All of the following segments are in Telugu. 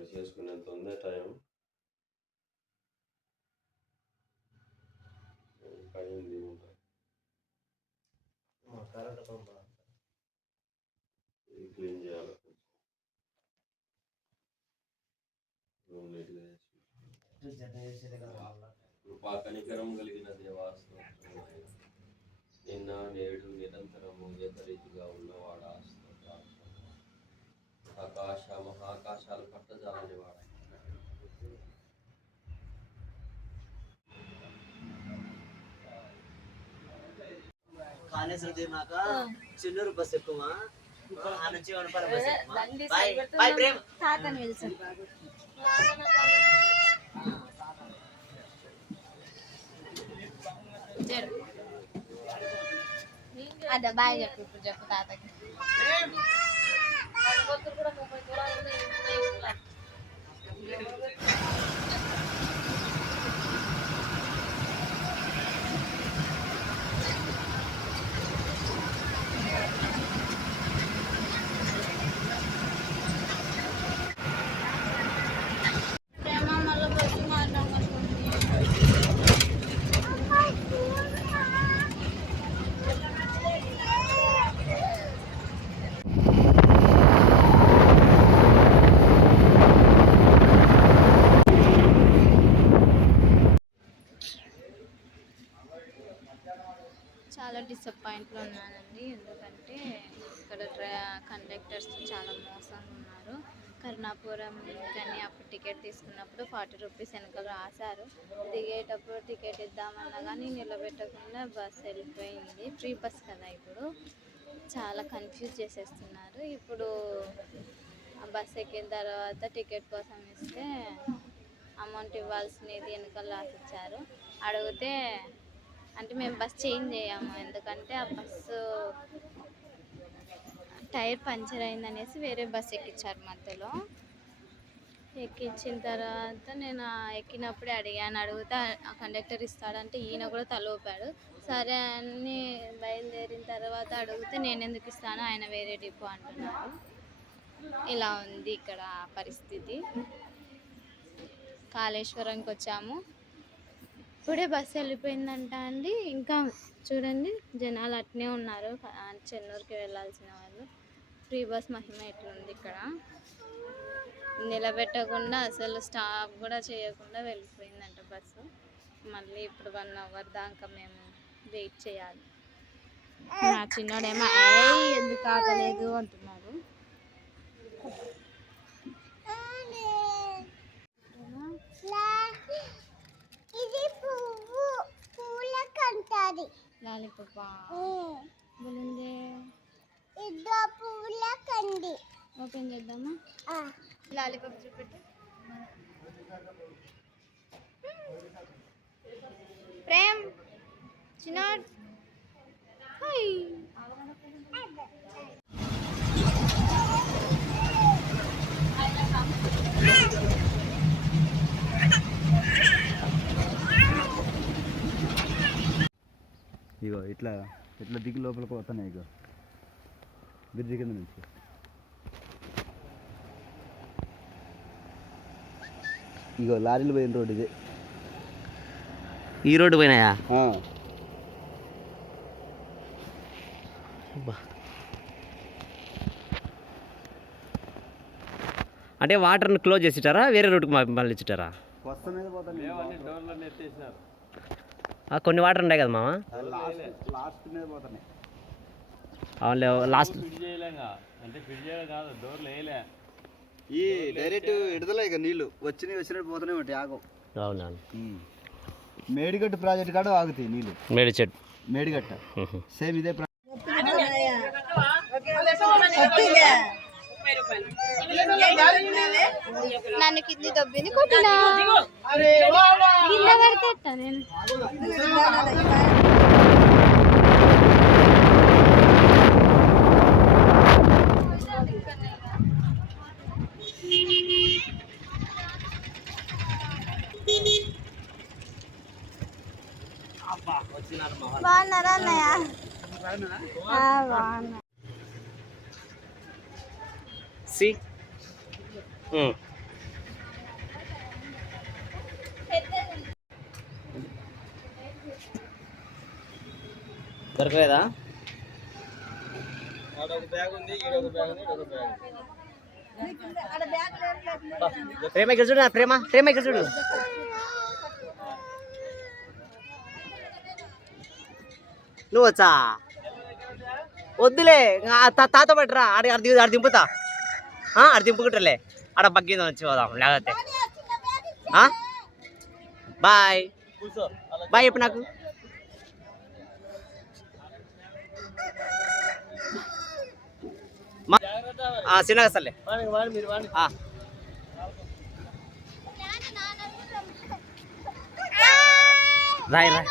అది చేసుకునేంత ఉందే టైం. పడింది ఇది క్లీన్ చేయాలి. రూమ్ నీట్గా కృపా కనికరం కలిగిన దేవాస్తవం. నిన్న నేడు నిరంతరము ఏకరీతిగా ఉన్నవాడా, ఆకాశ మహాకాశాలు పట్టజాలని వాడ. కాలేజ్ దిగాక చిన్నూరు బస్ ఎక్కువ ఆ నుంచి వనపర్తి బస్ అదే బాయ్ చెప్పు. ఇప్పుడు చెప్పు తాతకి. చాలా డిసప్పాయింట్లో ఉన్నానండి. ఎందుకంటే ఇక్కడ కండక్టర్స్ చాలా మోసంగా ఉన్నారు. కరుణాపురం కానీ అప్పుడు టికెట్ తీసుకున్నప్పుడు 40 రూపీస్ వెనకాల రాశారు. దిగేటప్పుడు టికెట్ ఇద్దామన్నా కానీ నిలబెట్టకుండా బస్ వెళ్ళిపోయింది. ఫ్రీ బస్ కదా, ఇప్పుడు చాలా కన్ఫ్యూజ్ చేసేస్తున్నారు. ఇప్పుడు ఆ బస్ ఎక్కిన తర్వాత టికెట్ కోసం ఇస్తే అమౌంట్ ఇవ్వాల్సినది వెనకాల రాసిచ్చారు. అడిగితే అంటే మేము బస్ చేంజ్ చేయాము, ఎందుకంటే ఆ బస్సు టైర్ పంచర్ అయిందనేసి వేరే బస్ ఎక్కించారు. మధ్యలో ఎక్కించిన తర్వాత నేను ఎక్కినప్పుడే అడిగితే ఆ కండక్టర్ ఇస్తాడంటే ఈయన కూడా తల ఊపాడు. సరే అని బయలుదేరిన తర్వాత అడిగితే నేను ఎందుకు ఇస్తాను, ఆయన వేరే డిపో అంటున్నారు. ఇలా ఉంది ఇక్కడ పరిస్థితి. కాళేశ్వరంకి వచ్చాము, ఇప్పుడే బస్సు వెళ్ళిపోయిందంట అండి. ఇంకా చూడండి జనాలు అట్నే ఉన్నారు. చెన్నూరుకి వెళ్ళాల్సిన వాళ్ళు. ఫ్రీ బస్ మహిమ ఎట్లుంది ఇక్కడ. నిలబెట్టకుండా అసలు స్టాప్ కూడా చేయకుండా వెళ్ళిపోయిందంట బస్సు. మళ్ళీ ఇప్పుడు 1 అవర్ దాకా మేము వెయిట్ చేయాలి. నా చిన్నోడేమో ఎందుకు ఆగలేదు అంటున్నారు. లాలీపాపా బలుందే ఓపెన్ చేద్దామా? లాలీపాప్ చూపెట్టు. ప్రేమ్ చిన్నోడ్ హాయ్. ఇగో ఇట్లా ఇట్లా దిగి లోపలికి వస్తున్నాయి. ఇగో బ్రిడ్జి కింద నుంచి ఇగో లారీలు పోయిన రోడ్డు ఇది. ఈ రోడ్డు పోయినాయా? అంటే వాటర్ని క్లోజ్ చేసిటారా, వేరే రోడ్డుకి మళ్ళీ ఇచ్చారా? కొన్ని వాటర్ ఉన్నాయి కదా మామ, లాస్ట్ ఈ డైరెక్ట్ విడుదల ఇక నీళ్ళు వచ్చినట్టు పోతూనే ఉంటాయి, ఆగవు. అవునా? మేడిగట్టు ప్రాజెక్ట్ కాడ ఆగుతాయి నీళ్ళు. మేడిగట్ట సేమ్ ఇదే. నన్ను కింది దొబ్బింది కొట్టినా కింద పడితే నేను. బాగున్నారా అన్నయ్య? బాగున్నా. దొరకలేదా? ప్రేమ ఇక్కడ చూడు, ప్రేమ ప్రేమ ఇక్కడ చూడు. నువ్వు వచ్చా? వద్దులే, తాత పట్టరా. ఆడ దింపుతా, ఆడ దింపుకుంటలే. ఆడ బగ్గింది వచ్చి పోదాం లేకపోతే. బాయ్ బాయ్ చెప్పు నాకు. చిన్నగా సర్లే. రాయ్ రాయ్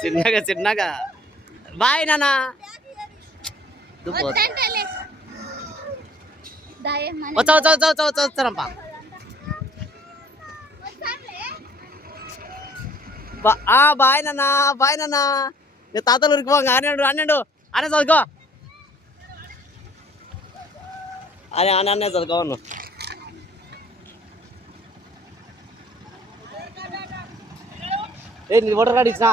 చిన్నగా చిన్నగా. బాయ్ నానా. వచ్చా వచ్చా వచ్చా వచ్చా వచ్చా వచ్చారమ్మా. బాయ్ నానా, బాయ్ నానా. నేను తాతలు ఊరికి పోగా అన్నాడు అనే చదువుకో. అనే చదువుకోను. నీ ఓటర్ కార్డు ఇచ్చినా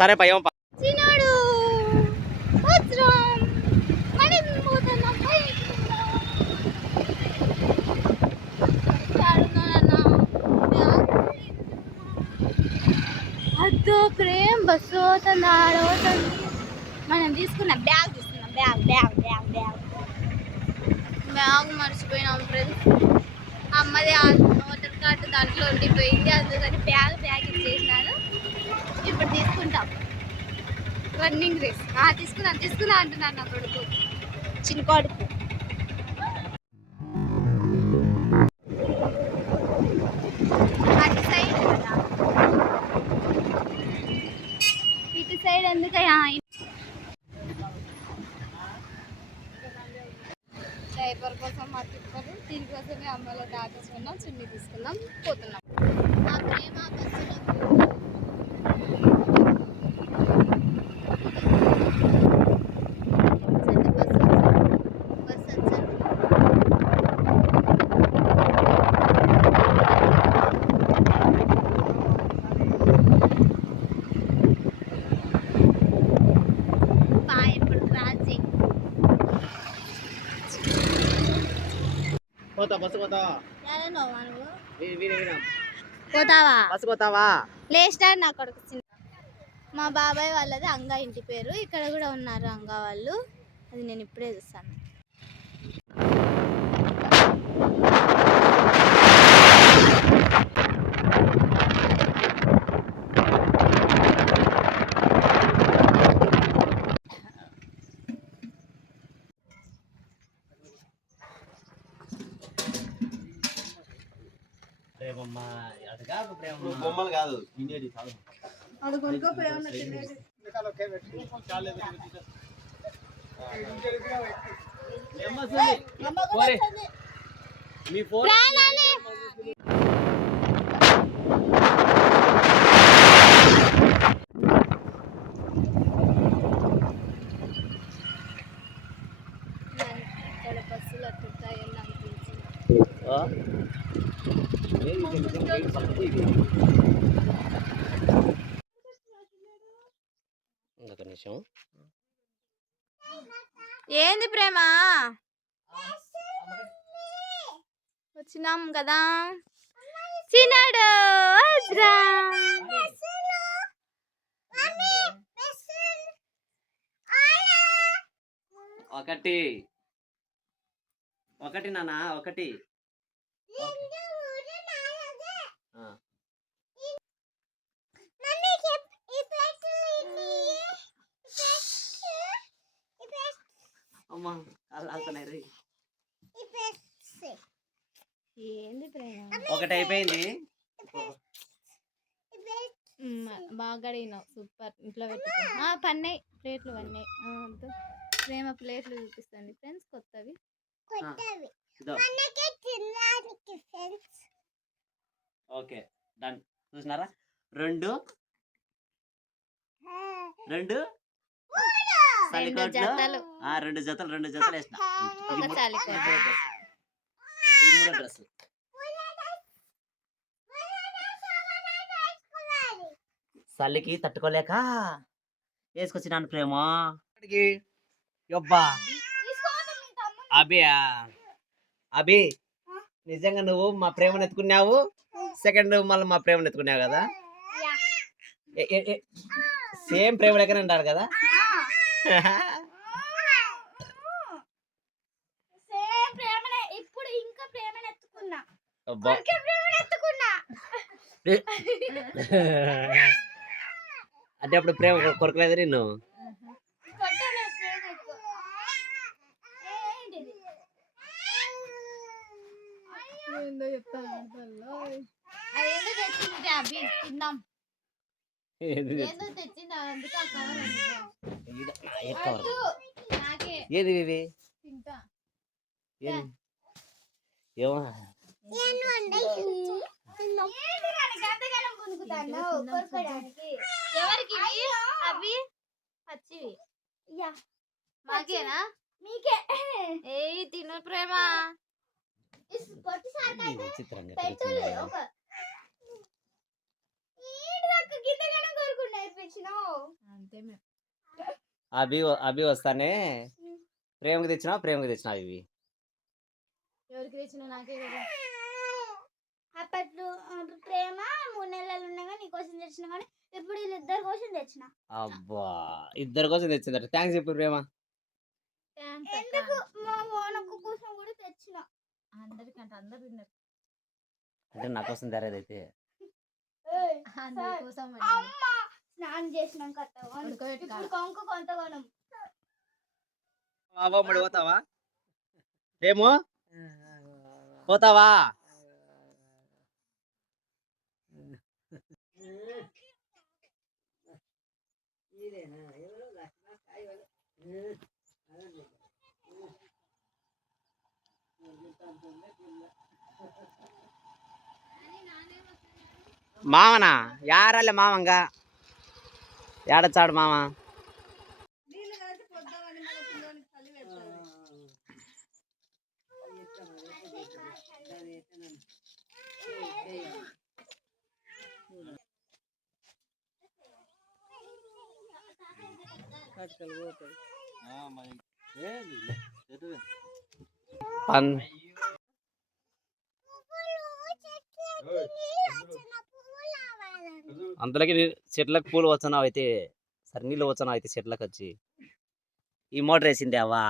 సరే పై అద్దో ప్రేమ్ బస్సు అవుతుంది, ఆడవుతుంది. మనం తీసుకున్న బ్యాగ్ తీసుకున్నాం. Bag bag bag bag bag మర్చిపోయినాం ఫ్రెండ్స్. అమ్మది ఓటర్ కార్డు దాంట్లో ఉండిపోయింది, అందుకని బ్యాగ్ ఇచ్చేసినాను. ఇప్పుడు తీసుకుంటాం. రన్నింగ్ రేస్ తీసుకున్నా అంటున్నాను నా కొడుకు, చిన్న కొడుకు. అటు సైడ్ ఇటు సైడ్ ఎందుకయ్యా? డైపర్ కోసం మా తిప్పలు, దీనికోసమే అమ్మలో తాపించుకున్నాం, చున్నీ తీసుకున్నాం, పోతున్నాం. ఆ ప్రేమ బస్సులో పోతావా? లేస్టార్ నా కొడుకు చిన్న. మా బాబాయ్ వాళ్ళది అంగా ఇంటి పేరు. ఇక్కడ కూడా ఉన్నారు అంగా వాళ్ళు, అది నేను ఇప్పుడే చూస్తాను. బొమ్మలు కాదు, మీ ఫోన్ బస్సులు అట్లుంటాయని అనిపించింది. ఒక నిమిషం. ఏంది ప్రేమ? వచ్చినాం కదా, చిన్నాడు. ఒకటి ఒకటి నానా, ఒకటి. అమ్మా కాలుతున్నాయి. ఏంది ప్రేమ? ఒకటి అయిపోయింది. బాగా అడిగినావు, సూపర్. ఇంట్లో పెట్టుకో. పన్నాయి ప్లేట్లు, పన్నాయి. ప్రేమ ప్లేట్లు చూపిస్తుంది ఫ్రెండ్స్, కొత్తవి. Okay done. చూసినారా? రెండు చలికోట్లు జతలు. 2 జతలు వేసిన ఒక చలికోట. ఇది 3వ డ్రెస్. చలికి తట్టుకోలేక వేసుకొచ్చినాను ప్రేమ. యబ్బా అభి నిజంగా నువ్వు మా ప్రేమను ఎత్తుకున్నావు. సెకండ్ మళ్ళీ మా ప్రేమను ఎత్తుకున్నావు కదా. సేమ్ ప్రేమ లెక్కనే ఉంటారు కదా. అబ్బా. అంటే అప్పుడు ప్రేమ కొరకలేదు నిన్ను. అదేందో తెచ్చింది అభి, తిందాం. ఏందో తెచ్చింది, అందుకే ఆ కవర్ వద్దు. నాకే ఏది ఇవి? తింటా. ఏది? ఏమో ఎవరికి ఇవి? అవి పచ్చివి మాకేనా? మీకే. ఏయ్ తిను ప్రేమ. చిత్రంగా అభి వస్తానే ప్రేమకి తెచ్చినావు ఇవి. ఎవరికి తెచ్చినావు? నాకే కదా. అప్పట్లో ప్రేమ 3 నెలలు ఉండగా నీకోసం తెచ్చిన కానీ ఇప్పుడు వీళ్ళిద్దరి కోసం తెచ్చిన. అబ్బా ఇద్దరి కోసం తెచ్చిందట. థ్యాంక్స్ చెప్పు ప్రేమ. ఎందుకు మా ఓనక్క కోసం కూడా తెచ్చిన. అందరికంటే అందరు తిన్నారు. అంటే నా కోసం తెరేదైతే అందరి కోసం అమ్మ స్నానం చేసినాక ఇప్పుడు కొంక కొంత కొనం. మరి పోతావా ఏమో? పోతావా? మామనా యారాలే మామంగా ఏడచ్చాడు మామ. అంతలోకి చెట్లకు పూలు వచ్చావు అయితే, సరే నీళ్ళు వచ్చావు అయితే చెట్లకు వచ్చి ఈ మోటార్ వేసింది అవ్వా.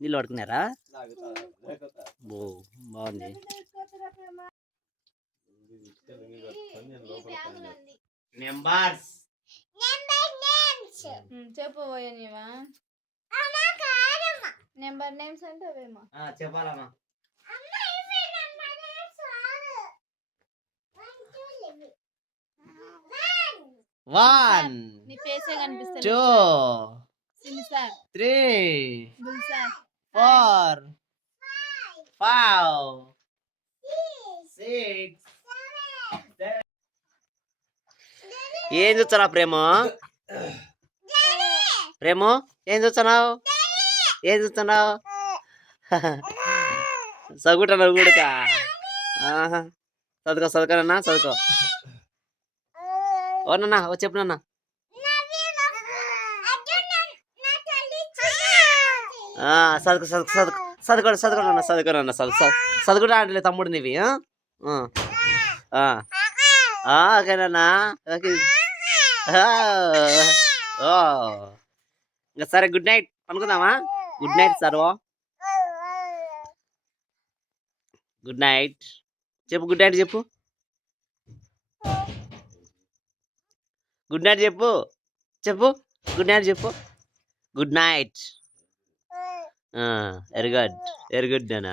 నీళ్ళు పడుకున్నారా? బాగుంది. నెంబర్స్ చెప్పు నీవా? నెంబర్ నేమ్స్ అంటే అవేమో చెప్పాలమ్మా. వన్ నీ ఫేసే కనిపిస్తుంది. 2 సిన్సార్ 3 బుల్సార్ 4 5 6 ఏం చూస్తున్నా ప్రేమ? ప్రేమ ఏం చూస్తున్నావు? చదువుకుంటున్నావు కూడా. చదువుకోనన్నా చదువుకో. ఓ నాన్న ఓ చెప్పు నాన్న. చదువుకుంటా అంటే తమ్ముడు నీవి. ఓకేనా? ఇంకా సరే గుడ్ నైట్ అనుకుందామా? గుడ్ నైట్ సర్వో. గుడ్ నైట్ చెప్పు. గుడ్ నైట్ చెప్పు. గుడ్ నైట్ చెప్పు. గుడ్ నైట్ చెప్పు. Good night. వెరీ గుడ్ నాన్న.